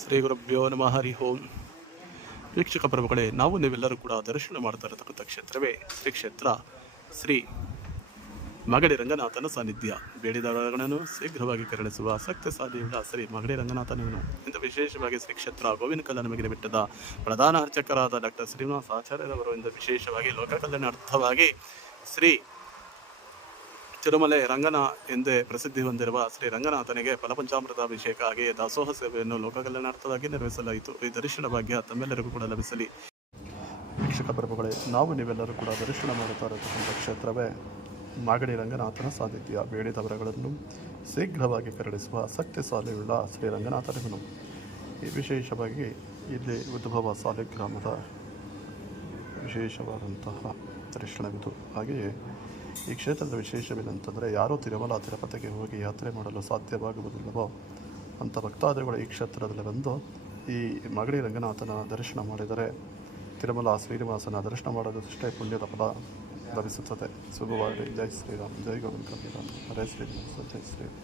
ಶ್ರೀ ಗುರುಭ್ಯೋ ನಮಃ, ಹರಿ ಓಂ. ವೀಕ್ಷಕ ಪ್ರಭುಗಳೇ, ನಾವು ನೀವೆಲ್ಲರೂ ಕೂಡ ದರ್ಶನ ಮಾಡ್ತಾ ಇರತಕ್ಕಂಥ ಕ್ಷೇತ್ರವೇ. ಶ್ರೀ ಕ್ಷೇತ್ರ ಶ್ರೀ ಮಗಡಿ ರಂಗನಾಥನ ಸಾನ್ನಿಧ್ಯ. ಬೇಡಿದವರಗಳನ್ನು ಶೀಘ್ರವಾಗಿ ಕರುಣಿಸುವ ಆಸಕ್ತ ಸಾಧ್ಯವುಳ್ಳ ಶ್ರೀ ಮಗಡಿ ರಂಗನಾಥನವನು ಇಂದು ವಿಶೇಷವಾಗಿ ಶ್ರೀ ಕ್ಷೇತ್ರ ಗೋವಿನ ಕಲ್ಯಾಣಮಗಿರಿ ಬೆಟ್ಟದ ಪ್ರಧಾನ ಅರ್ಚಕರಾದ ಡಾಕ್ಟರ್ ಶ್ರೀನಿವಾಸ ಆಚಾರ್ಯರವರು ಇಂದು ವಿಶೇಷವಾಗಿ ಲೋಕ ಕಲ್ಯಾಣಾರ್ಥವಾಗಿ ಶ್ರೀ ತಿರುಮಲೆ ರಂಗನ ಎಂದೇ ಪ್ರಸಿದ್ಧಿ ಹೊಂದಿರುವ ಶ್ರೀ ರಂಗನಾಥನಿಗೆ ಫಲಪಂಚಾಮೃತ ಅಭಿಷೇಕ ಹಾಗೆಯೇ ದಾಸೋಹ ಸೇವೆಯನ್ನು ಲೋಕಕಲ್ಯಾಣಾರ್ಥವಾಗಿ ನಿರ್ವಹಿಸಲಾಯಿತು. ಈ ದರ್ಶನ ಭಾಗ್ಯ ತಮ್ಮೆಲ್ಲರಿಗೂ ಕೂಡ ಲಭಿಸಲಿ. ವೀಕ್ಷಕ ಪ್ರಭುಗಳೇ, ನಾವು ನೀವೆಲ್ಲರೂ ಕೂಡ ದರ್ಶನ ಮಾಡುತ್ತಾ ಇರತಕ್ಕಂಥ ಕ್ಷೇತ್ರವೇ ಮಾಗಡಿ ರಂಗನಾಥನ ಸಾನ್ನಿಧ್ಯ. ಬೇಡಿದವರಗಳನ್ನು ಶೀಘ್ರವಾಗಿ ಕರಡಿಸುವ ಆಸಕ್ತಿ ಸಾಲೆಯುಳ್ಳ ಶ್ರೀ ರಂಗನಾಥನಿಗನು. ಈ ವಿಶೇಷವಾಗಿ ಇಲ್ಲಿ ಉದ್ಭವ ಸಾಲಿಗ್ರಾಮದ ವಿಶೇಷವಾದಂತಹ ದರ್ಶನವಿದು. ಹಾಗೆಯೇ ಈ ಕ್ಷೇತ್ರದ ವಿಶೇಷವೇನಂತಂದರೆ ಯಾರೂ ತಿರುಮಲ ತಿರುಪತಿಗೆ ಹೋಗಿ ಯಾತ್ರೆ ಮಾಡಲು ಸಾಧ್ಯವಾಗುವುದಿಲ್ಲವೋ ಅಂಥ ಭಕ್ತಾದಿಗಳು ಈ ಕ್ಷೇತ್ರದಲ್ಲಿ ಬಂದು ಈ ಮಗಡಿ ರಂಗನಾಥನ ದರ್ಶನ ಮಾಡಿದರೆ ತಿರುಮಲ ಶ್ರೀನಿವಾಸನ ದರ್ಶನ ಮಾಡೋದಷ್ಟೇ ಪುಣ್ಯದ ಫಲ ಲಭಿಸುತ್ತದೆ. ಶುಭವಾಗಲಿ ಜೈ ಶ್ರೀರಾಮ್. ಜೈ ಗೋವಿಂದ. ಹರೇ ಶ್ರೀನಿವಾಸ ಜೈ ಶ್ರೀರಾಮ್.